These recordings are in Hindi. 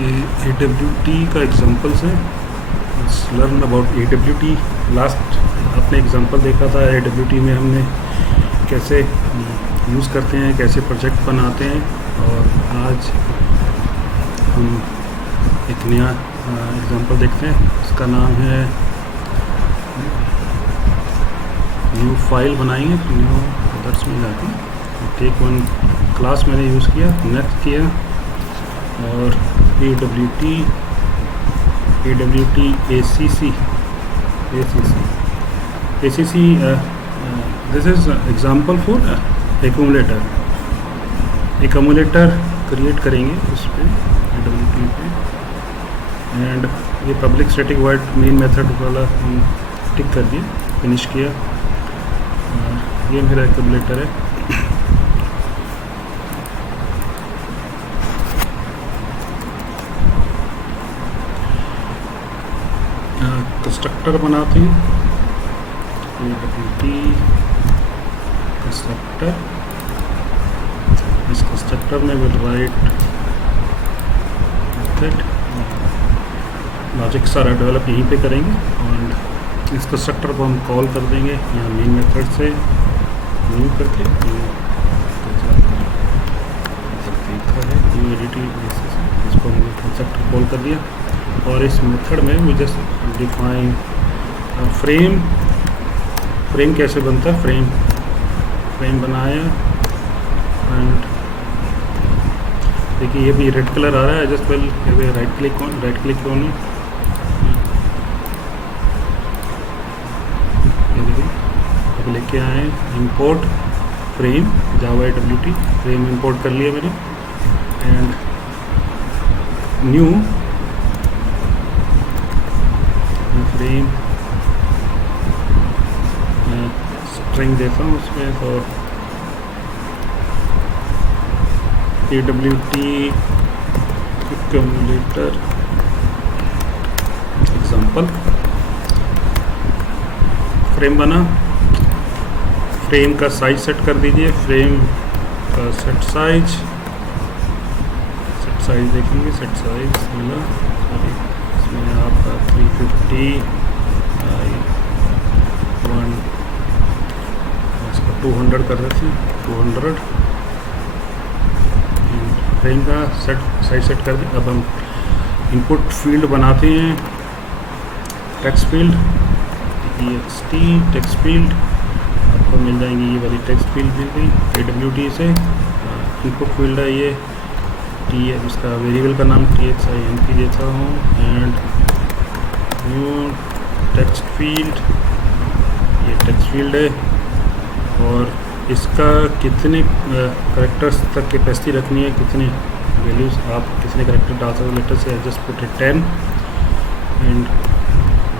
AWT का एग्जांपल्स है। Learn about AWT। लास्ट आपने एग्जांपल देखा था AWT में हमने कैसे यूज़ करते हैं, कैसे प्रोजेक्ट बनाते हैं। और आज हम एक नया एग्जांपल देखते हैं। इसका नाम है न्यू फाइल बनाएंगे। न्यू अदर्स में जाके टेक वन क्लास मैंने यूज़ किया, नेक्स्ट किया और AWT ACC this is example for accumulator create करेंगे उस पर AWT पे। एंड ये public static void main method वाला हम टिक कर दिया, फिनिश किया। ये मेरा एक्यूमुलेटर है। कंस्ट्रक्टर बनाते हैं AWT कंस्ट्रक्टर। इस कंस्ट्रक्टर में विल राइट मेथड, लॉजिक सारा डेवलप यहीं पे करेंगे। और इस कंस्ट्रक्टर को हम कॉल कर देंगे यहाँ मेन मेथड से न्यू करके। इसको हमने कंस्ट्रक्टर कॉल कर दिया और इस मेथड में वी जस्ट डिफाइन फ्रेम कैसे बनता है। फ्रेम बनाया एंड देखिए ये भी रेड कलर आ रहा है। Just well right click on ये देखिए अब लेके आए इंपोर्ट फ्रेम जावा AWT फ्रेम इंपोर्ट कर लिया मैंने। एंड न्यू फ्रेम स्ट्रिंग देता हूँ उसमें। तो AWT एक्यूमुलेटर एग्जांपल फ्रेम बना। फ्रेम का साइज सेट कर दीजिए। फ्रेम का सेट साइज देखेंगे। सेट साइज मिला, सॉरी इसमें आपका 350 इसका 200 कर देते हैं। 200 फ्रेम का साइज सेट कर दिया। अब हम इनपुट फील्ड बनाते हैं। Text field TXT text field आपको मिल जाएंगी। ये वाली टेक्स्ट फील्ड मिल गई AWT से। इनपुट फील्ड है ये उसका वेरिएबल का नाम TXINP देता हूँ। एंड न्यू टेक्स्ट फील्ड, ये टेक्स्ट फील्ड है और इसका कितने करेक्टर्स तक कैपेसिटी रखनी है, कितने वैल्यूज़ आप कितने करेक्टर डाल सकते हो। लेटर से जस्ट पुट इट 10। एंड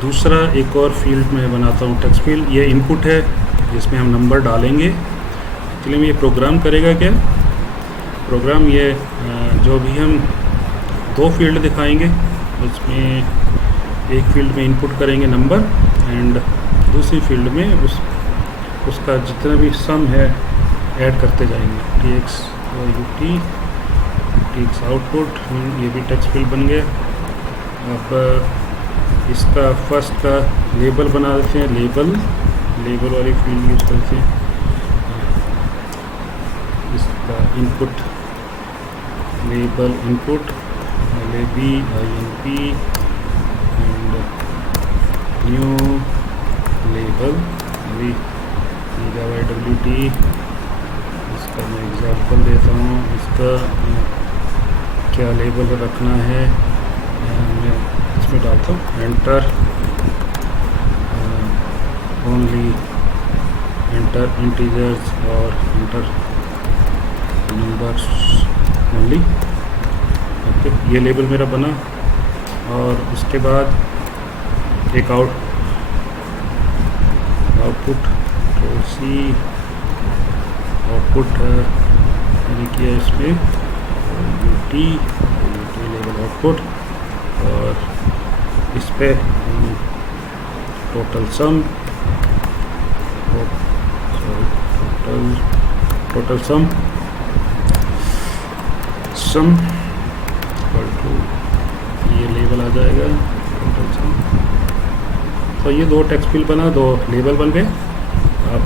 दूसरा एक और फील्ड मैं बनाता हूँ टेक्स्ट फील्ड। ये इनपुट है जिसमें हम नंबर डालेंगे। एक्चुअली में ये प्रोग्राम करेगा क्या, प्रोग्राम ये जो भी हम दो फील्ड दिखाएंगे उसमें एक फील्ड में इनपुट करेंगे नंबर एंड दूसरी फील्ड में उसका जितना भी सम है ऐड करते जाएंगे। TX आउटपुट, ये भी टेक्स्ट फील्ड बन गया। अब इसका फर्स्ट का लेबल बना देते हैं। लेबल वाली फील्ड यूज़ करते हैं। इसका input label input LABINP and new label अभी जावा AWT। इसका मैं एग्जांपल देता हूँ। इसका क्या लेबल रखना है मैं इसमें डालता हूँ। एंटर ओनली एंटर इंटीजर्स और एंटर नंबर्स ओनली। ओके, ये लेबल मेरा बना। और उसके बाद एक आउटपुट सी आउटपुट मैंने किया इसमें UT लेबल आउटपुट। और इस पे total sum total sum equal to ये लेबल आ जाएगा। तो ये 2 टेक्स्ट फील्ड बना, 2 लेबल बन गए। अब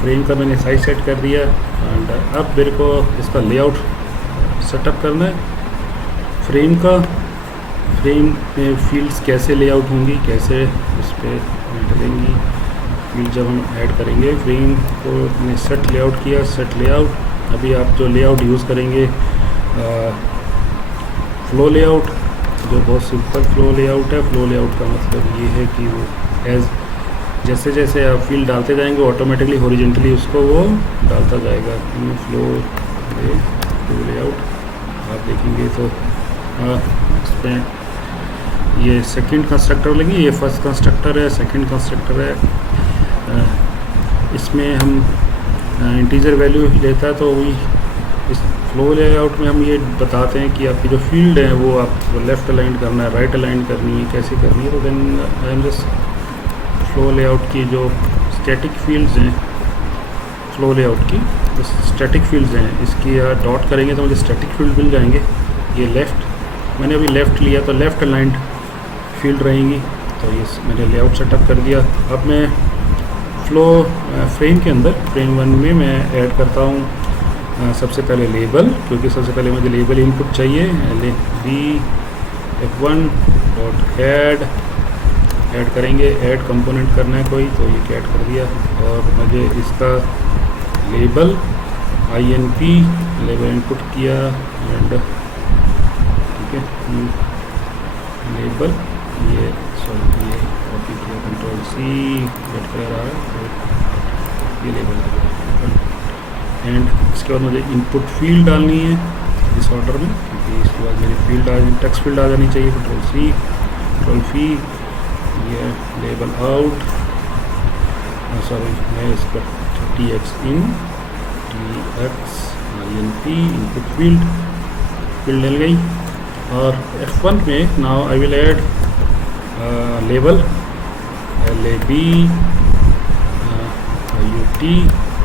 फ्रेम का मैंने साइज सेट कर दिया एंड अब मेरे को इसका लेआउट सेटअप करना है फ्रेम का। फ्रेम में फील्ड्स कैसे लेआउट होंगी, कैसे उस पर डलेंगी फील्ड जब हम ऐड करेंगे। फ्रेम को मैंने सेट लेआउट किया, सेट लेआउट। अभी आप जो लेआउट यूज़ करेंगे फ्लो लेआउट, जो बहुत सिंपल फ्लो लेआउट है। फ्लो लेआउट का मतलब ये है कि वो जैसे जैसे आप फील्ड डालते जाएंगे ऑटोमेटिकली हॉरिजॉन्टली उसको वो डालता जाएगा। फ्लो लेआउट आप देखेंगे तो इसमें ये सेकंड कंस्ट्रक्टर लगी, ये फर्स्ट कंस्ट्रक्टर है, सेकंड कंस्ट्रक्टर है। इसमें हम इंटीजर वैल्यू लेता है तो वही इस फ्लो लेआउट में हम ये बताते हैं कि आपकी जो फील्ड है वो आपको लेफ़्ट अलाइन करना है, राइट अलाइन करनी है, कैसे करनी है। तो then I am just flow layout की जो स्टैटिक फील्ड्स हैं, फ्लो लेआउट की जो स्टैटिक फील्ड्स हैं, इसकी डॉट करेंगे तो मुझे स्टैटिक फील्ड मिल जाएंगे। ये लेफ़्ट, मैंने अभी लेफ़्ट लिया तो लेफ़्ट अलाइंड फील्ड रहेंगी। तो ये मैंने लेआउट सेटअप कर दिया। अब मैं फ्लो फ्रेम के अंदर फ्रेम 1 में मैं ऐड करता हूँ सबसे पहले लेबल, क्योंकि सबसे पहले मुझे लेबल इनपुट चाहिए। F1 डॉट ऐड करेंगे, ऐड कंपोनेंट करना है कोई तो ये ऐड कर दिया। और मुझे इसका लेबल INP लेबल इनपुट किया एंड ठीक है लेबल ये कॉपी किया, कंट्रोल C वेट कर रहा है तो ये लेबल आ गया। एंड इसके बाद मुझे इनपुट फील्ड डालनी है इस ऑर्डर में, क्योंकि इसके बाद मेरी फील्ड टेक्स्ट फील्ड आ जानी चाहिए। कंट्रोल C कंट्रोल V, ये लेबल आउट, सॉरी मैं इसका TX इन TX INP इनपुट फील्ड डल गई। और F1 में now I will add label LAB IUT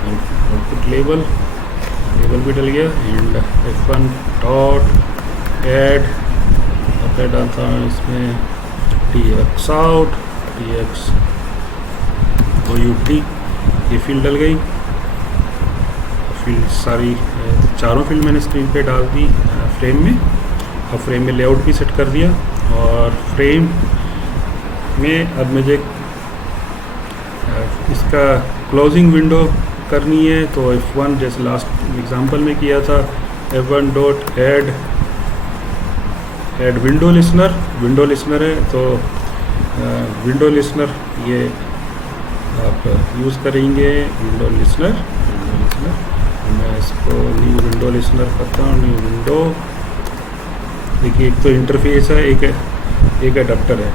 output label भी डल गया। एंड F1 डॉट ऐड अब मैं डालता हूँ इसमें TX आउट TX OUT, ये फील्ड डल गई। फील्ड सारी चारों फील्ड मैंने स्क्रीन पे डाल दी फ्रेम में। अब फ्रेम में लेआउट भी सेट कर दिया और फ्रेम में अब मुझे इसका क्लोजिंग विंडो करनी है। तो F1 जैसे लास्ट एग्जांपल में किया था, F1 dot add window listener है तो विंडो लिसनर ये आप यूज़ करेंगे। विंडो लिसनर मैं इसको न्यू विंडो लिसनर करता हूँ। न्यू विंडो, देखिए एक तो इंटरफेस है, एक अडेप्टर है।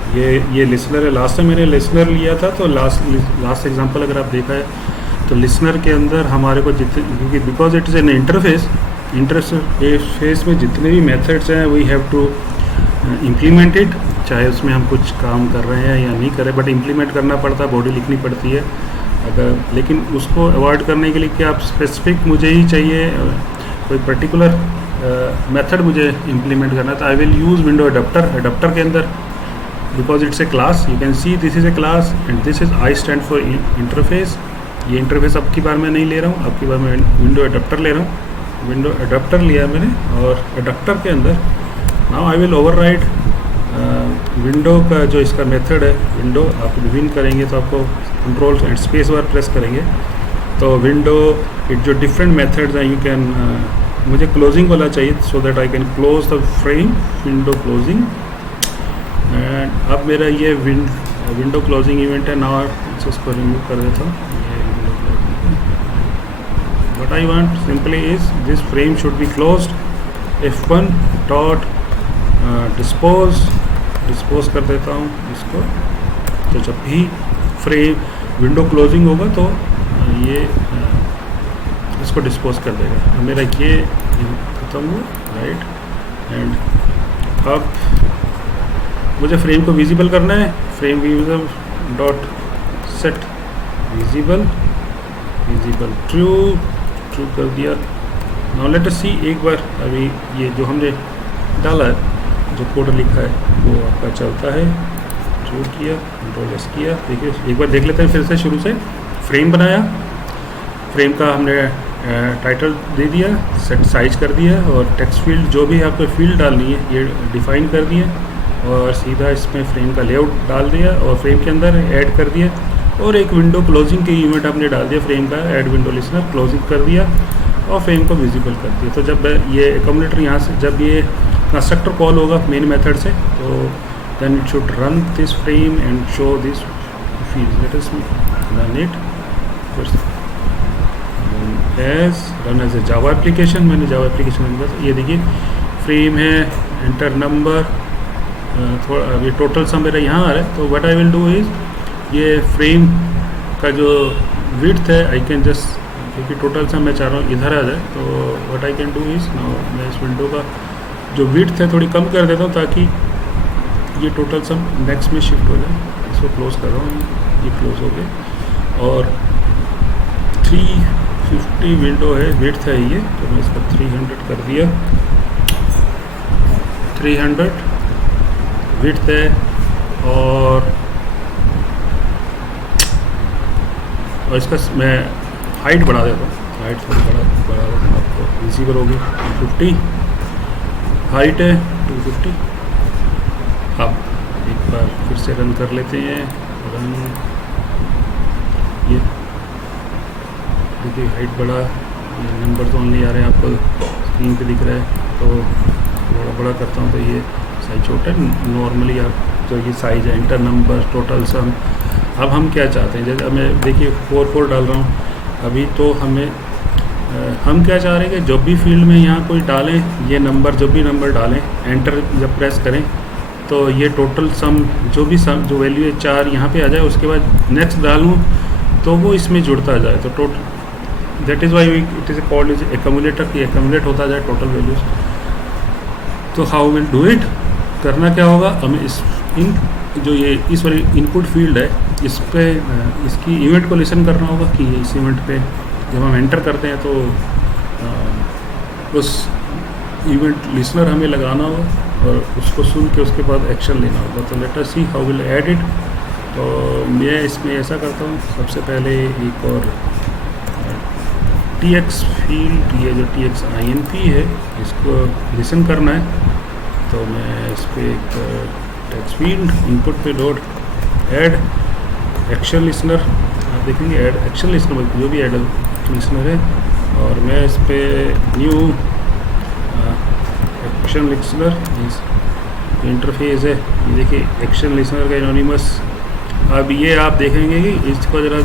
ये लिसनर है। लास्ट टाइम मैंने लिसनर लिया था तो लास्ट एग्जांपल अगर आप देखा है तो लिसनर के अंदर हमारे को जितने, क्योंकि because it is an interface में जितने भी मेथड्स हैं we have to implement it, चाहे उसमें हम कुछ काम कर रहे हैं या नहीं कर रहे, बट इम्प्लीमेंट करना पड़ता है, बॉडी लिखनी पड़ती है अगर। लेकिन उसको अवॉइड करने के लिए कि आप स्पेसिफिक मुझे ही चाहिए कोई पर्टिकुलर मेथड मुझे इम्प्लीमेंट करना है, तो आई विल यूज़ विंडो अडेप्टर के अंदर, because it's a class. You can see this is A class and this is I stand for interface. ये इंटरफेस अब की बार मैं नहीं ले रहा हूँ, अब की बार मैं विंडो अडेप्टर ले रहा हूँ। विंडो अडेप्टर लिया मैंने और अडेप्टर के अंदर now I will override window का जो इसका मेथड है। विंडो आप विन करेंगे तो आपको control and space bar press करेंगे तो विंडो इट जो डिफरेंट मेथड्स हैं यू कैन मुझे क्लोजिंग वाला चाहिए so that I can close the frame, window closing. And अब मेरा ये विंडो क्लोजिंग इवेंट है। नाउ इसको रिमूव कर देता हूँ। What I want simply is this frame should be closed. F1 dot dispose कर देता हूँ इसको। तो जब भी फ्रेम विंडो क्लोजिंग होगा तो ये इसको डिस्पोज कर देगा। मेरा ये खत्म हुआ राइट। एंड अब मुझे फ्रेम को विजिबल करना है। Frame visible dot set visible true कर दिया। नाउ लेट अस सी, एक बार अभी ये जो हमने डाला है जो कोड लिखा है वो आपका चलता है। जो किया कंट्रोल एस किया, देखिए एक बार देख लेते हैं फिर से शुरू से। फ्रेम बनाया, फ्रेम का हमने टाइटल दे दिया, सेट साइज कर दिया और टेक्स्ट फील्ड जो भी आपको फील्ड डालनी है ये डिफाइन कर दिया और सीधा इसमें फ्रेम का लेआउट डाल दिया और फ्रेम के अंदर ऐड कर दिया और एक विंडो क्लोजिंग के इवेंट आपने डाल दिया फ्रेम का, ऐड विंडो लिस्नर क्लोजिंग कर दिया और फ्रेम को विजिबल कर दिया। तो जब ये एक्यूमुलेटर यहाँ से जब ये कंस्ट्रक्टर कॉल होगा मेन मेथड से, तो then it should run this frame and show this field. Let us run it run as a Java application. मैंने जावा एप्लीकेशन में ये देखिए फ्रेम है, एंटर नंबर, थोड़ा ये टोटल सम मेरा यहाँ आ रहा है। तो what I will do is ये फ्रेम का जो विड्थ है आई कैन जस्ट, क्योंकि टोटल सम मैं चाह रहा हूँ इधर आ जाए, तो what I can do is now मैं इस विंडो का जो विड्थ है थोड़ी कम कर देता हूँ ताकि ये टोटल सम नेक्स्ट में शिफ्ट हो जाए। इसको क्लोज कर रहा हूँ, ये क्लोज हो गया और 350 विंडो है, विड्थ है ये, तो मैं इसको 300 कर दिया। 300 विड्थ है और इसका मैं हाइट बढ़ा देता हूँ, हाइट थोड़ी बढ़ा देता हूँ, आपको विजिबल होगी। 250 हाइट है, 250। अब एक बार फिर से रन कर लेते हैं, रन, ये देखिए हाइट बढ़ा, ये नंबर तो ऑनली आ रहे हैं आपको स्क्रीन पे दिख रहा है, तो थोड़ा बड़ा करता हूँ तो ये साइज छोटा है। नॉर्मली आप जो ये साइज है, इंटर नंबर, टोटल सम। अब हम क्या चाहते हैं, जैसे मैं देखिए 4 डाल रहा हूँ अभी, तो हमें हम क्या चाह रहे हैं कि जब भी फील्ड में यहाँ कोई डालें, ये नंबर जब भी नंबर डालें, एंटर जब प्रेस करें तो ये टोटल सम जो भी सम जो वैल्यू है 4 यहाँ पे आ जाए, उसके बाद नेक्स्ट डालूँ तो वो इसमें जुड़ता जाए। तो total that is why it is called is accumulator, कि एक्यूमुलेट होता जाए टोटल वैल्यूज। तो हाउ विल डू इट, करना क्या होगा, हमें इन जो ये इस वाली इनपुट फील्ड है इस पे इसकी इवेंट को लिसन करना होगा कि इस इवेंट पे जब हम एंटर करते हैं तो उस इवेंट लिसनर हमें लगाना होगा और उसको सुन के उसके बाद एक्शन लेना होगा। तो let us see how will add it. तो मैं इसमें ऐसा करता हूँ, सबसे पहले एक और TX फील्ड, ये जो TX INP है इसको लिसन करना है। तो मैं इस पर एक टेक्स्ट फील्ड इनपुट पे डॉट ऐड एक्शन लिसनर, आप देखेंगे ऐड एक्शन लिसनर जो भी ऐड लिसनर है, और मैं इस पर न्यू एक्शन लिसनर इंटरफेस है, ये देखिए एक्शन लिसनर का एनोनिमस। अब ये आप देखेंगे कि इसको ज़रा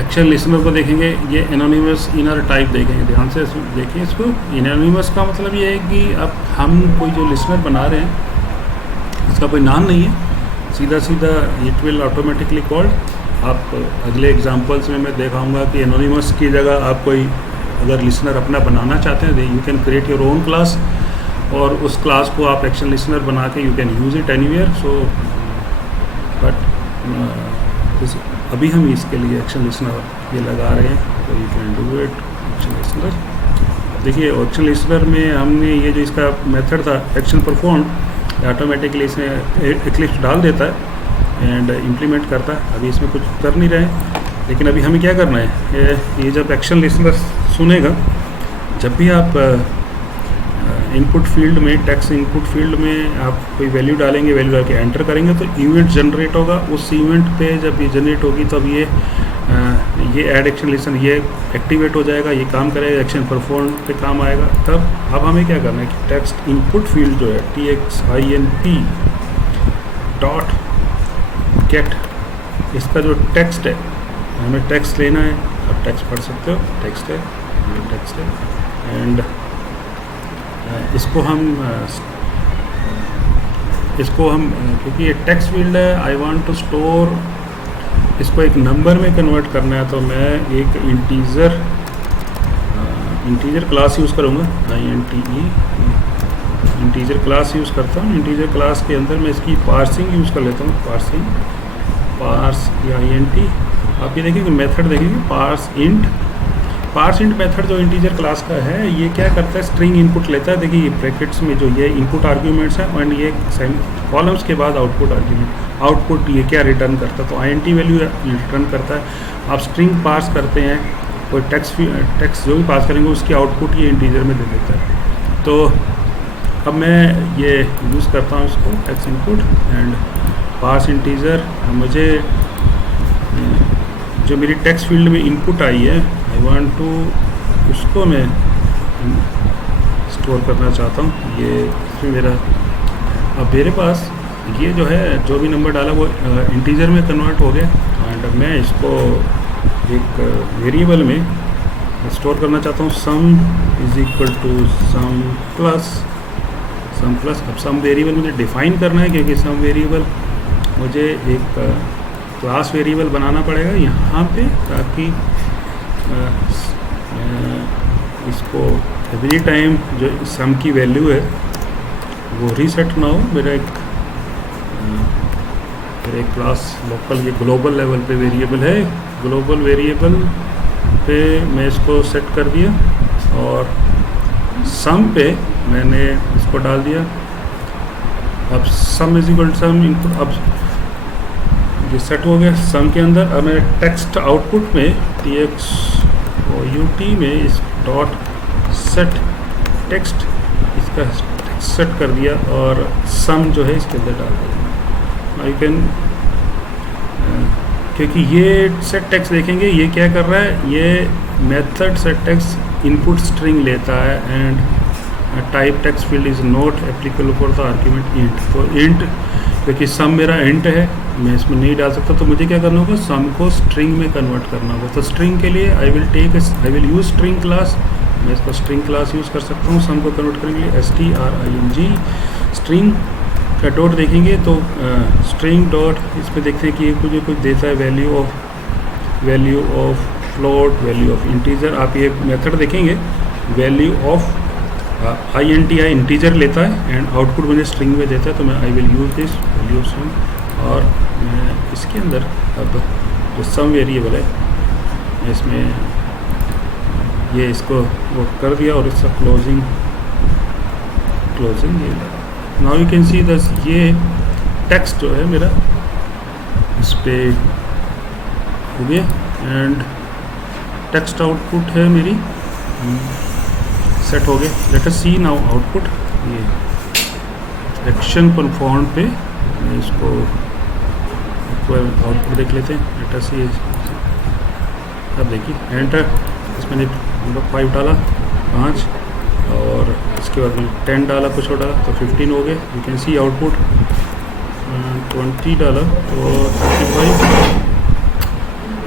एक्शन लिसनर को देखेंगे, ये एनोनिमस इनर टाइप देखेंगे, ध्यान से देखिए इसको। एनोनिमस का मतलब ये है कि अब हम कोई जो लिसनर बना रहे हैं इसका कोई नाम नहीं है, सीधा सीधा इट विल ऑटोमेटिकली कॉल्ड। आप अगले एग्जांपल्स में मैं दिखाऊंगा कि एनोनिमस की जगह आप कोई अगर लिसनर अपना बनाना चाहते हैं, you can create your own class और उस क्लास को आप एक्शन लिसनर बना के you can use it anywhere. So but अभी हम इसके लिए एक्शन लिसनर ये लगा रहे हैं, तो you can do it action listener. देखिए एक्शन लिसनर में हमने ये जो इसका मेथड था एक्शन परफॉर्म, ऑटोमेटिकली इसमें एक्लिप्स डाल देता है एंड इम्प्लीमेंट करता है। अभी इसमें कुछ कर नहीं रहे हैं, लेकिन अभी हमें क्या करना है, ये जब एक्शन लिसनर सुनेगा, जब भी आप इनपुट फील्ड में टेक्स्ट इनपुट फील्ड में आप कोई वैल्यू डालेंगे, वैल्यू डाल के एंटर करेंगे तो इवेंट जनरेट होगा। उस इवेंट पे जब ये जनरेट होगी तब ये ऐड एक्शन लिसन ये एक्टिवेट हो जाएगा, ये काम करेगा, एक्शन परफॉर्म पे काम आएगा। तब अब हमें क्या करना है कि टेक्स्ट इनपुट फील्ड जो है TX INP डॉट गेट, इसका जो टेक्स्ट है हमें टेक्स्ट लेना है, आप टेक्स्ट पढ़ सकते हो, टेक्स्ट है, ये टेक्स्ट है एंड इसको हम क्योंकि ये टेक्स्ट फील्ड है, आई वांट टू स्टोर, इसको एक नंबर में कन्वर्ट करना है, तो मैं एक इंटीजर क्लास यूज़ करूँगा, INTE इंटीजर क्लास यूज़ करता हूँ। इंटीजर क्लास के अंदर मैं इसकी पार्सिंग यूज़ कर लेता हूँ, पार्स या INT। आप ये देखेंगे मेथड देखेंगे parse int parse int method जो इंटीजर क्लास का है, ये क्या करता है, स्ट्रिंग इनपुट लेता है। देखिए ब्रैकेट्स में जो ये इनपुट आर्ग्यूमेंट्स हैं एंड ये कॉलम्स के बाद आउटपुट आर्ग्यूमेंट, आउटपुट ये क्या रिटर्न करता है, तो INT वैल्यू रिटर्न करता है। आप स्ट्रिंग पास करते हैं, कोई टेक्स्ट जो भी पास करेंगे उसकी आउटपुट ये इंटीजर में दे देता है। तो अब मैं ये यूज़ करता हूँ इसको, text input and pass integer. मुझे जो मेरी टेक्स्ट फील्ड में इनपुट आई है, आई वांट टू उसको मैं स्टोर करना चाहता हूँ। ये इसमें मेरा, अब मेरे पास ये जो है जो भी नंबर डाला वो इंटीजर में कन्वर्ट हो गया एंड मैं इसको एक वेरिएबल में स्टोर करना चाहता हूँ। Sum is equal to sum plus. अब सम वेरिएबल मुझे डिफ़ाइन करना है, क्योंकि सम वेरिएबल मुझे एक क्लास वेरिएबल बनाना पड़ेगा यहाँ पे, ताकि इसको एवरी टाइम जो सम की वैल्यू है वो रीसेट ना हो। मेरा एक क्लास लोकल, ये ग्लोबल लेवल पे वेरिएबल है, ग्लोबल वेरिएबल पे मैं इसको सेट कर दिया और सम पे मैंने इसको डाल दिया। अब sum is equal to sum input, अब ये सेट हो गया सम के अंदर। अब मैं टेक्स्ट आउटपुट में TXOUT में इस डॉट सेट टेक्स्ट, इसका टेक्स्ट सेट कर दिया और सम जो है इसके अंदर डाल दिया। आई कैन, क्योंकि ये सेट टेक्स्ट देखेंगे ये क्या कर रहा है, ये method set text input string लेता है and type text field is not applicable for the argument int. तो इंट, क्योंकि सम मेरा इंट है, मैं इसमें नहीं डाल सकता, तो मुझे क्या करना होगा, सम को स्ट्रिंग में कन्वर्ट करना होगा। तो स्ट्रिंग के लिए आई विल यूज़ स्ट्रिंग क्लास। मैं इसको स्ट्रिंग क्लास यूज़ कर सकता हूँ सम को कन्वर्ट करने के लिए। STRING स्ट्रिंग का डॉट देखेंगे तो स्ट्रिंग डॉट, इसमें देखते हैं कि ये मुझे कुछ देता है, value of float, value of integer. आप ये मेथड देखेंगे, वैल्यू ऑफ INT इंटीजर लेता है एंड आउटपुट मुझे स्ट्रिंग में देता है। तो मैं I will use this value sum, और मैं इसके अंदर अब जो सम वेरिएबल है इसमें ये इसको वो कर दिया और इसका क्लोजिंग ये नाउ यू कैन सी दस, ये टेक्स्ट जो है मेरा इस पे हो गया एंड टेक्स्ट आउटपुट है मेरी सेट हो गया। लेट अस सी नाउ आउटपुट। ये एक्शन परफॉर्म पे मैं इसको आउटपुट देख लेते हैं। लेट अस सी, अब देखिए एंटर, इसमें नंबर 5 डाला, 5, और इसके बाद मैंने 10 डाला, कुछ और डाला, तो 15 हो गए। यू कैन सी आउटपुट 20 डाला तो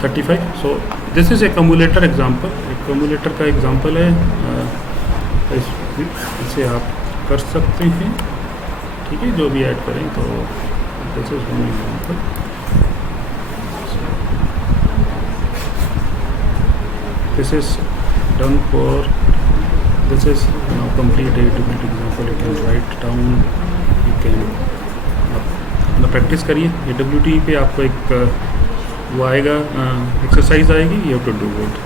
35। So this is accumulator example, एक कम्युलेटर का एग्जाम्पल है। इसे आप कर सकते हैं, ठीक है, जो भी ऐड करें। तो this is one example. This is done for, this is now complete example. You can write down, you can अपना प्रैक्टिस करिए। AWT पे आपको एक वो आएगा, एक्सरसाइज आएगी, you have to do it.